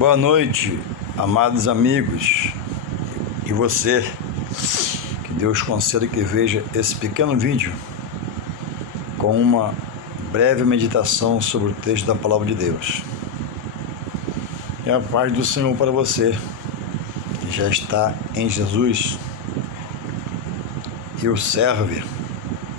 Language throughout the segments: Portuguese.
Boa noite, amados amigos, e você, que Deus conceda que veja esse pequeno vídeo com uma breve meditação sobre o texto da Palavra de Deus. E a paz do Senhor para você, que já está em Jesus e o serve,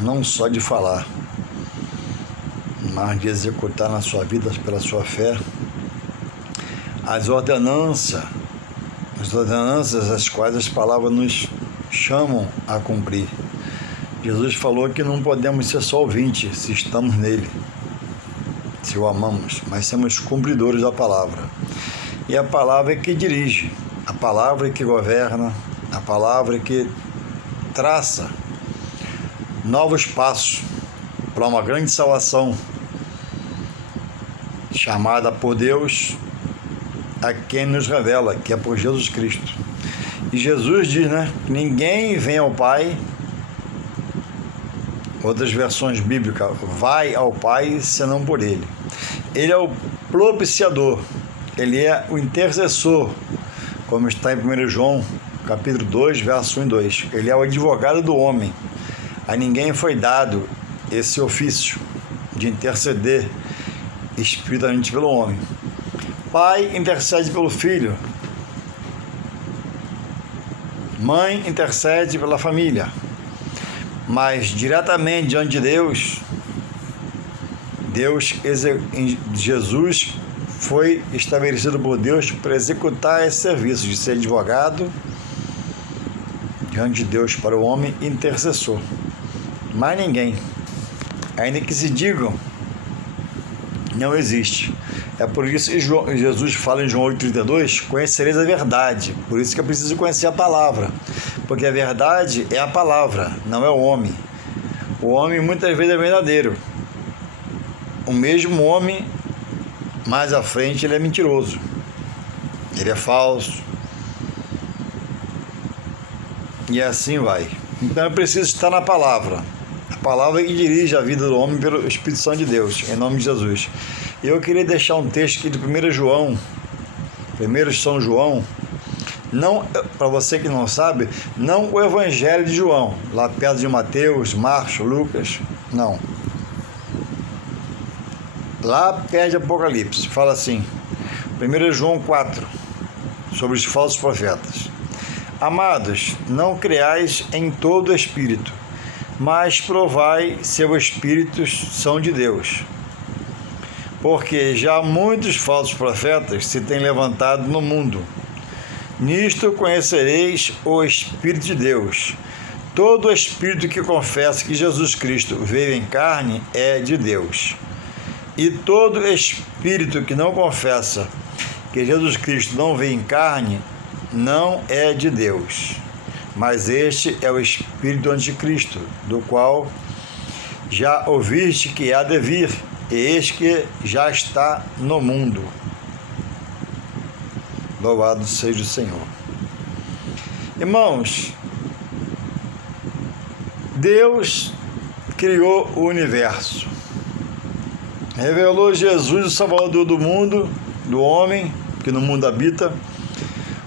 não só de falar, mas de executar na sua vida, pela sua fé, as ordenanças às quais as palavras nos chamam a cumprir. Jesus falou que não podemos ser só ouvintes se estamos nele, se o amamos, mas somos cumpridores da palavra. E a palavra é que dirige, a palavra é que governa, a palavra é que traça novos passos para uma grande salvação chamada por Deus a quem nos revela, que é por Jesus Cristo. E Jesus diz, que ninguém vem ao Pai, outras versões bíblicas, vai ao Pai senão por Ele. Ele é o propiciador, Ele é o intercessor, como está em 1 João, capítulo 2, verso 1 e 2. Ele é o advogado do homem. A ninguém foi dado esse ofício de interceder espiritualmente pelo homem. Pai intercede pelo filho, mãe intercede pela família, mas diretamente diante de Jesus foi estabelecido por Deus para executar esse serviço de ser advogado diante de Deus para o homem, intercessor. Mais ninguém, ainda que se digam, não existe. É por isso que Jesus fala em João 8,32, conhecereis a verdade. Por isso que eu preciso conhecer a palavra, porque a verdade é a palavra, não é o homem. O homem muitas vezes é verdadeiro. O mesmo homem, mais à frente, ele é mentiroso. Ele é falso. E assim vai. Então eu preciso estar na palavra. A palavra que dirige a vida do homem pelo Espírito Santo de Deus, em nome de Jesus. Eu queria deixar um texto aqui de 1 São João, não, para você que não sabe, não o Evangelho de João, lá perto de Mateus, Marcos, Lucas, não. Lá perto de Apocalipse, fala assim, 1 João 4, sobre os falsos profetas. Amados, não creais em todo espírito, mas provai se os espíritos são de Deus. Porque já muitos falsos profetas se têm levantado no mundo. Nisto conhecereis o Espírito de Deus. Todo espírito que confessa que Jesus Cristo veio em carne é de Deus. E todo espírito que não confessa que Jesus Cristo não veio em carne não é de Deus. Mas este é o espírito do anticristo, do qual já ouviste que há de vir, e eis que já está no mundo. Louvado seja o Senhor. Irmãos, Deus criou o universo. Revelou Jesus, o Salvador do mundo, do homem, que no mundo habita,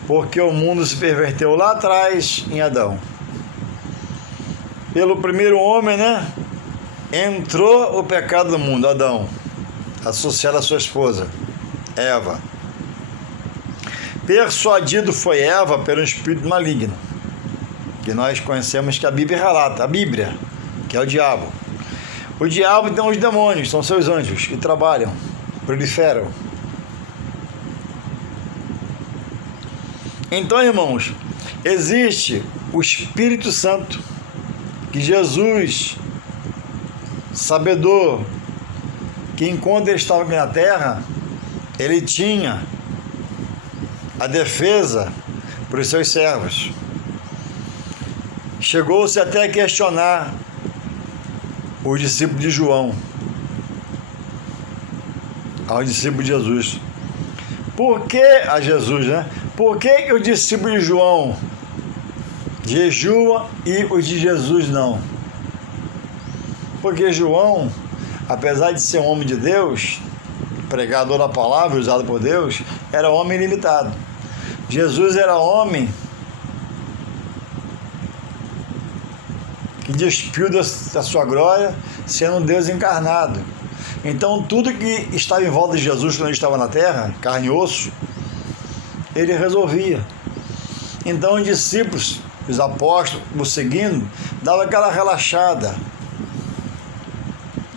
porque o mundo se perverteu lá atrás em Adão. Pelo primeiro homem, entrou o pecado no mundo, Adão, associado à sua esposa, Eva. Persuadido foi Eva pelo espírito maligno, que nós conhecemos que a Bíblia relata, a Bíblia, que é o diabo. O diabo tem os demônios, são seus anjos, que trabalham, proliferam. Então, irmãos, existe o Espírito Santo, que Jesus, sabedor, que enquanto ele estava aqui na terra, ele tinha a defesa para os seus servos. Chegou-se até a questionar os discípulos de João, aos discípulos de Jesus. Por que a Jesus, Por que os discípulos de João jejuam e os de Jesus não? Porque João, apesar de ser um homem de Deus, pregador da palavra, usado por Deus, era homem limitado. Jesus era homem que despiu da sua glória, sendo Deus encarnado. Então, tudo que estava em volta de Jesus quando ele estava na terra, carne e osso, ele resolvia. Então, os discípulos, os apóstolos, o seguindo, dava aquela relaxada,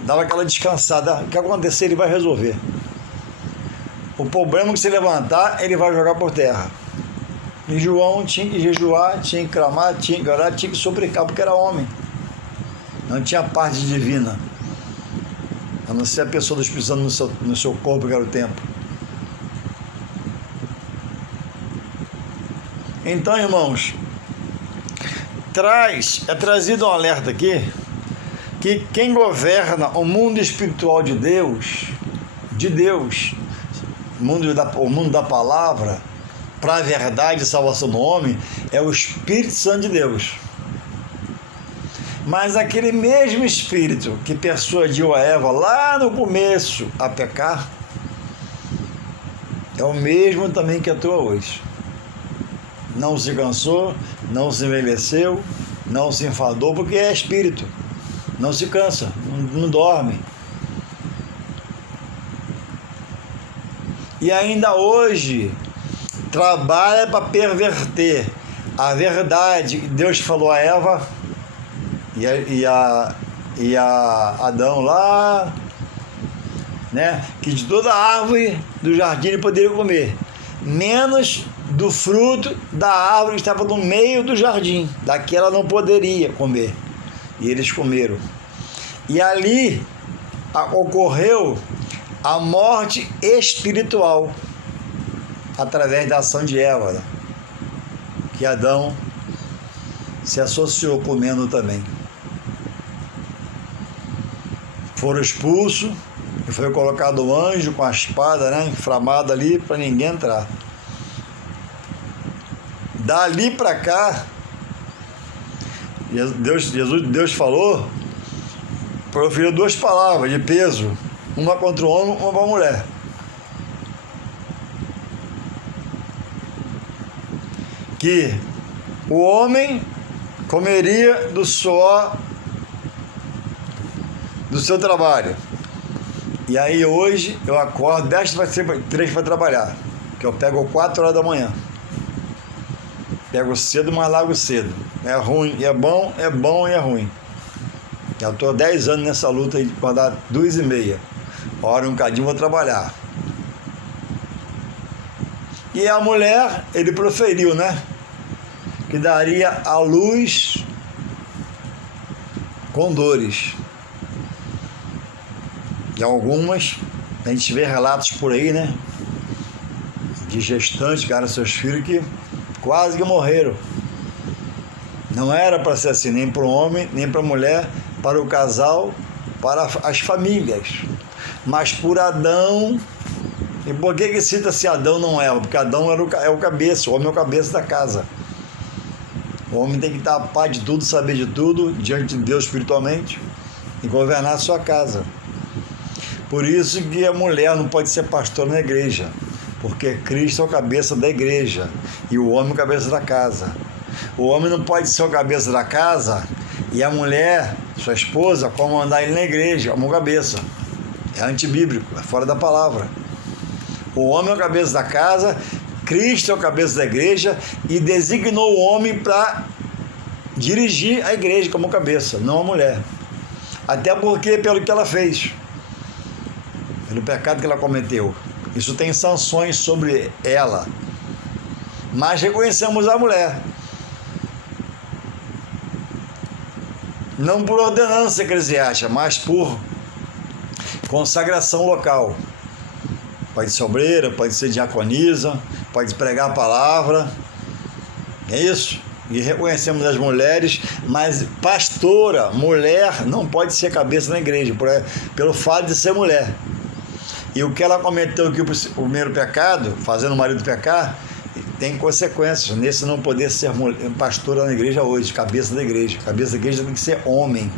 dava aquela descansada. O que acontecer, ele vai resolver. O problema é que se levantar, ele vai jogar por terra. E João tinha que jejuar, tinha que clamar, tinha que orar, tinha que suplicar, porque era homem. Não tinha parte divina. A não ser a pessoa do Espírito Santo no seu corpo, que era o templo. Então, irmãos, é trazido um alerta aqui, que quem governa o mundo espiritual de Deus, o mundo da palavra, para a verdade e salvação do homem, é o Espírito Santo de Deus. Mas aquele mesmo Espírito que persuadiu a Eva lá no começo a pecar, é o mesmo também que atua hoje. Não se cansou, não se envelheceu, não se enfadou, porque é Espírito. Não se cansa, não dorme. E ainda hoje trabalha para perverter a verdade que Deus falou a Eva e a Adão lá, né? Que de toda árvore do jardim ele poderia comer, menos do fruto da árvore que estava no meio do jardim, daquela não poderia comer. E eles comeram. E ali ocorreu a morte espiritual, através da ação de Eva, né? Que Adão se associou comendo também. Foram expulsos e foi colocado o anjo com a espada, né, inflamada ali, para ninguém entrar. Dali para cá, Deus falou, proferiu duas palavras de peso, uma contra o homem, uma para a mulher. Que o homem comeria do suor do seu trabalho. E aí hoje eu acordo 10:03 para trabalhar, que eu pego 4 horas da manhã. Pego cedo, mas largo cedo. É ruim e é bom e é ruim. Já estou há 10 anos nessa luta aí, para dar 2:30. Hora um bocadinho vou trabalhar. E a mulher, ele proferiu, né? Que daria à luz com dores. E algumas, a gente vê relatos por aí, né? De gestantes que eram seus filhos que quase que morreram. Não era para ser assim, nem para o homem, nem para a mulher, para o casal, para as famílias. Mas por Adão. E por que cita-se Adão, não Eva? Porque Adão é o cabeça, o homem é o cabeça da casa. O homem tem que estar a par de tudo, saber de tudo, diante de Deus espiritualmente, e governar a sua casa. Por isso que a mulher não pode ser pastora na igreja, porque Cristo é o cabeça da igreja e o homem é o cabeça da casa. O homem não pode ser o cabeça da casa e a mulher, sua esposa, comandar ele na igreja, como cabeça. É antibíblico, é fora da palavra. O homem é o cabeça da casa, Cristo é o cabeça da igreja e designou o homem para dirigir a igreja como cabeça, não a mulher. Até porque pelo que ela fez, pelo pecado que ela cometeu. Isso tem sanções sobre ela. Mas reconhecemos a mulher. Não por ordenança eclesiástica, mas por consagração local. Pode ser obreira, pode ser diaconisa, pode pregar a palavra. É isso? E reconhecemos as mulheres, mas pastora, mulher, não pode ser cabeça na igreja, pelo fato de ser mulher. E o que ela cometeu aqui, o primeiro pecado, fazendo o marido pecar, tem consequências nesse não poder ser pastora na igreja hoje, cabeça da igreja. Cabeça da igreja tem que ser homem.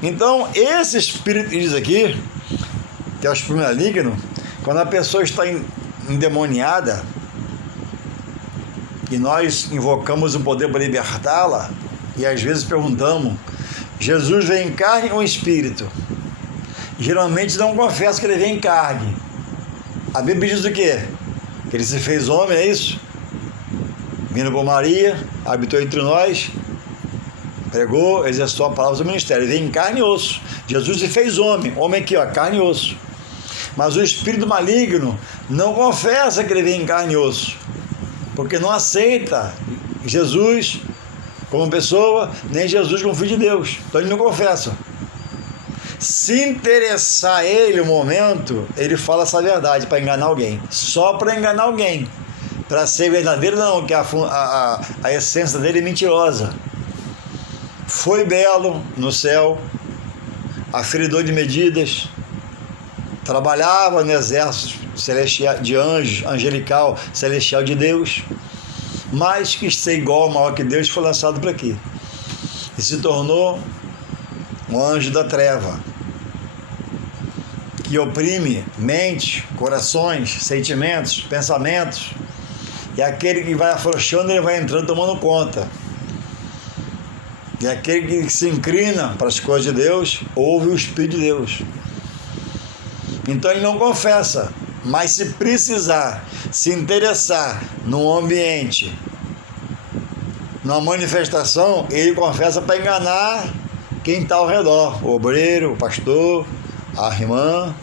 Então, esse espírito que diz aqui, que é o espírito maligno, quando a pessoa está endemoniada e nós invocamos o poder para libertá-la, e às vezes perguntamos, Jesus veio em carne ou em espírito? Geralmente não confessa que ele veio em carne. A Bíblia diz o quê? Que ele se fez homem, é isso? Vindo por Maria, habitou entre nós, pregou, exercitou a palavra do ministério. Ele veio em carne e osso. Jesus se fez homem, homem aqui, ó, carne e osso. Mas o espírito maligno não confessa que ele veio em carne e osso, porque não aceita Jesus como pessoa, nem Jesus como filho de Deus. Então ele não confessa. Se interessar ele o momento, ele fala essa verdade para enganar alguém. Só para enganar alguém. Para ser verdadeiro, não, que a essência dele é mentirosa. Foi belo no céu, aferidor de medidas, trabalhava no exército celestial de anjos, angelical, celestial de Deus, mas quis ser igual, maior que Deus, foi lançado para aqui. E se tornou um anjo da treva, que oprime mente, corações, sentimentos, pensamentos, e aquele que vai afrouxando, ele vai entrando tomando conta. E aquele que se inclina para as coisas de Deus, ouve o Espírito de Deus. Então ele não confessa, mas se precisar, se interessar num ambiente, numa manifestação, ele confessa para enganar quem está ao redor, o obreiro, o pastor, a irmã,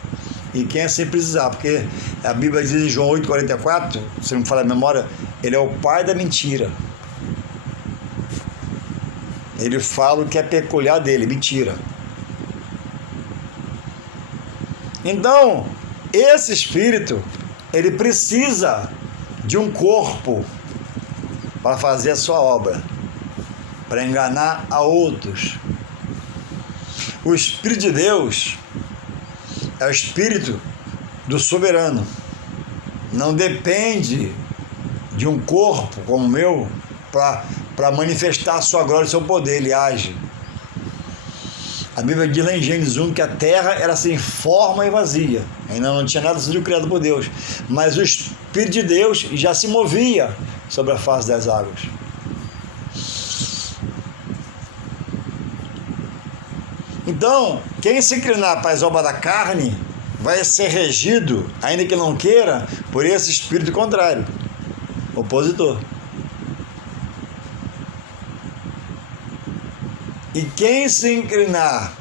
e quem assim precisar, porque a Bíblia diz em João 8,44, se não me falar a memória, ele é o pai da mentira. Ele fala o que é peculiar dele, mentira. Então, esse espírito, ele precisa de um corpo para fazer a sua obra, para enganar a outros. O Espírito de Deus é o Espírito do soberano. Não depende de um corpo como o meu para manifestar a sua glória e seu poder. Ele age. A Bíblia diz lá em Gênesis 1 que a terra era sem forma e vazia. Ainda não tinha nada sido criado por Deus. Mas o Espírito de Deus já se movia sobre a face das águas. Então, quem se inclinar para as obras da carne vai ser regido, ainda que não queira, por esse espírito contrário, opositor. E quem se inclinar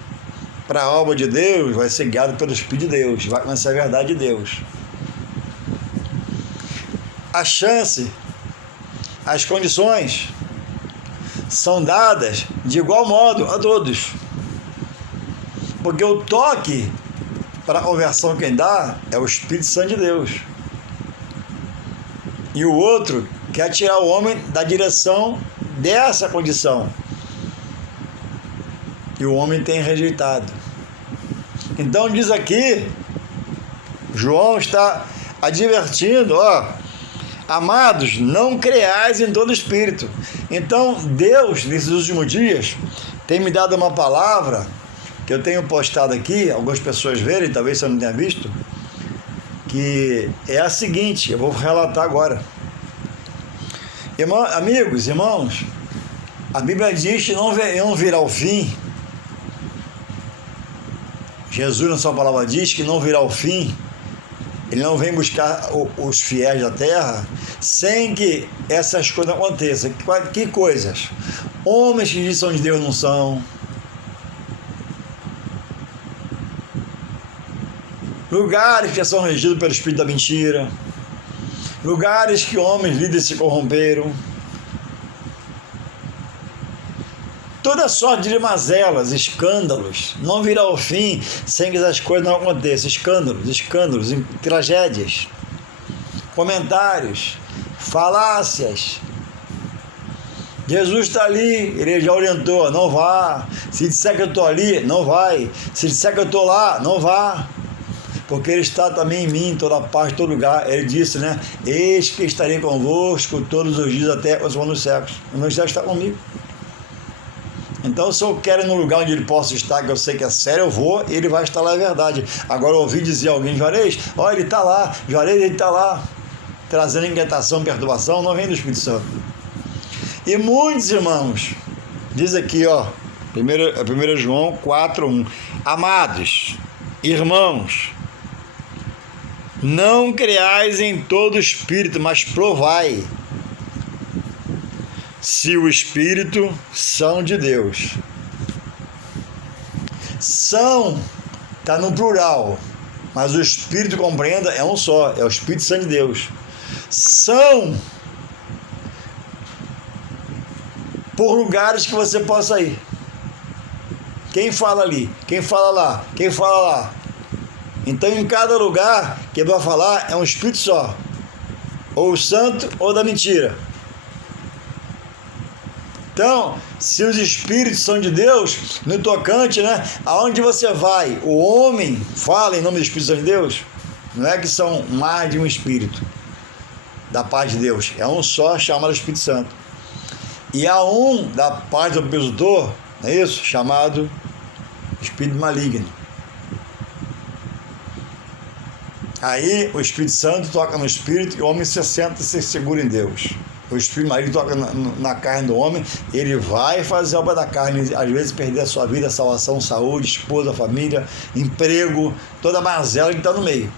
para a obra de Deus vai ser guiado pelo Espírito de Deus, vai conhecer a verdade de Deus. A chance, as condições são dadas de igual modo a todos. Porque o toque para a conversão quem dá é o Espírito Santo de Deus. E o outro quer tirar o homem da direção dessa condição. E o homem tem rejeitado. Então diz aqui, João está advertindo, amados, não creais em todo espírito. Então Deus, nesses últimos dias, tem me dado uma palavra que eu tenho postado aqui, algumas pessoas verem, talvez você não tenha visto, que é a seguinte, eu vou relatar agora. Amigos, irmãos, a Bíblia diz que não virá o fim. Jesus, na sua palavra, diz que não virá o fim. Ele não vem buscar os fiéis da terra sem que essas coisas aconteçam. Que coisas? Homens que dizem que são de Deus não são. Lugares que são regidos pelo espírito da mentira. Lugares que homens líderes se corromperam. Toda sorte de mazelas, escândalos, não virá ao fim sem que essas coisas não aconteçam. Escândalos, tragédias, comentários, falácias. Jesus está ali, ele já orientou, não vá. Se disser que eu estou ali, não vai. Se disser que eu estou lá, não vá. Porque ele está também em mim, em toda parte, em todo lugar. Ele disse, né? Eis que estarei convosco todos os dias até os séculos. O meu Deus está comigo. Então, se eu quero ir num lugar onde ele possa estar, que eu sei que é sério, eu vou, ele vai estar lá, é verdade. Agora, eu ouvi dizer alguém, Juarez, olha, ele está lá, Juarez, ele está lá, trazendo inquietação, perturbação, não vem do Espírito Santo. E muitos irmãos, diz aqui, ó, 1 João 4:1, amados, irmãos, não creais em todo espírito, mas provai se o Espírito são de Deus. São, está no plural, mas o Espírito, compreenda, é um só, é o Espírito Santo de Deus. São por lugares que você possa ir. Quem fala ali? Quem fala lá? Quem fala lá? Então, em cada lugar que ele vai falar, é um Espírito só. Ou o santo ou da mentira. Então, se os Espíritos são de Deus, no tocante, né? Aonde você vai, o homem fala em nome do Espírito Santo de Deus, não é que são mais de um Espírito da paz de Deus. É um só, chamado Espírito Santo. E há um da paz do opositor, não é isso? Chamado Espírito maligno. Aí o Espírito Santo toca no Espírito e o homem se senta e se segura em Deus. O Espírito maligno toca na carne do homem, ele vai fazer a obra da carne, às vezes perder a sua vida, a salvação, saúde, esposa, família, emprego, toda a mazela que está no meio.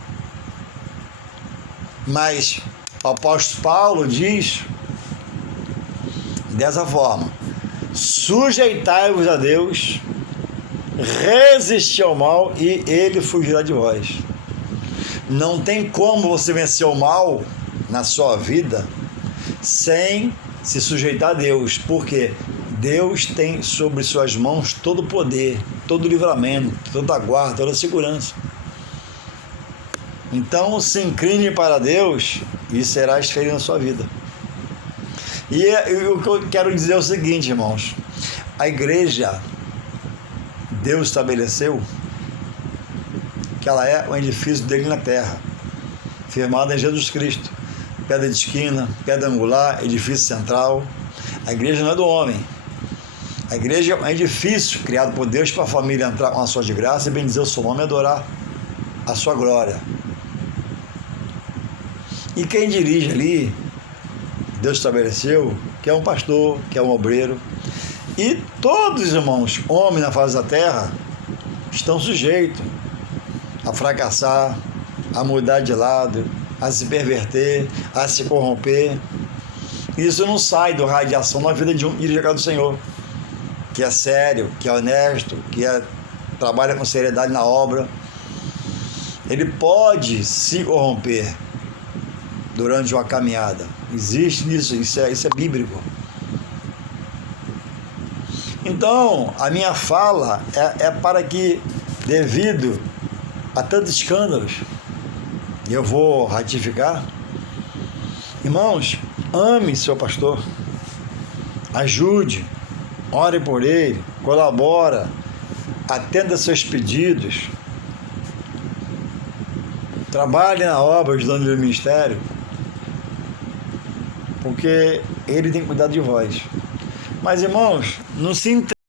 Mas o apóstolo Paulo diz dessa forma: sujeitai-vos a Deus, resisti ao mal e ele fugirá de vós. Não tem como você vencer o mal na sua vida sem se sujeitar a Deus, porque Deus tem sobre suas mãos todo o poder, todo o livramento, toda a guarda, toda a segurança. Então se incline para Deus e serás feliz na sua vida. E o que eu quero dizer é o seguinte, irmãos: a igreja, Deus estabeleceu que ela é o edifício dele na terra, firmado em Jesus Cristo, pedra de esquina, pedra angular, edifício central. A igreja não é do homem. A igreja é um edifício criado por Deus para a família entrar com a sua de graça e bendizer o seu nome e adorar a sua glória. E quem dirige ali, Deus estabeleceu, que é um pastor, que é um obreiro. E todos os irmãos, homens na face da terra, estão sujeitos a fracassar, a mudar de lado, a se perverter, a se corromper. Isso não sai do raio de ação na vida de um dirigente do Senhor, que é sério, que é honesto, que trabalha com seriedade na obra. Ele pode se corromper durante uma caminhada. Existe isso é bíblico. Então, a minha fala é para que, devido a tantos escândalos, eu vou ratificar, irmãos, ame seu pastor, ajude, ore por ele, colabora, atenda seus pedidos, trabalhe na obra ajudando o ministério, porque ele tem cuidado de vós. Mas, irmãos, não se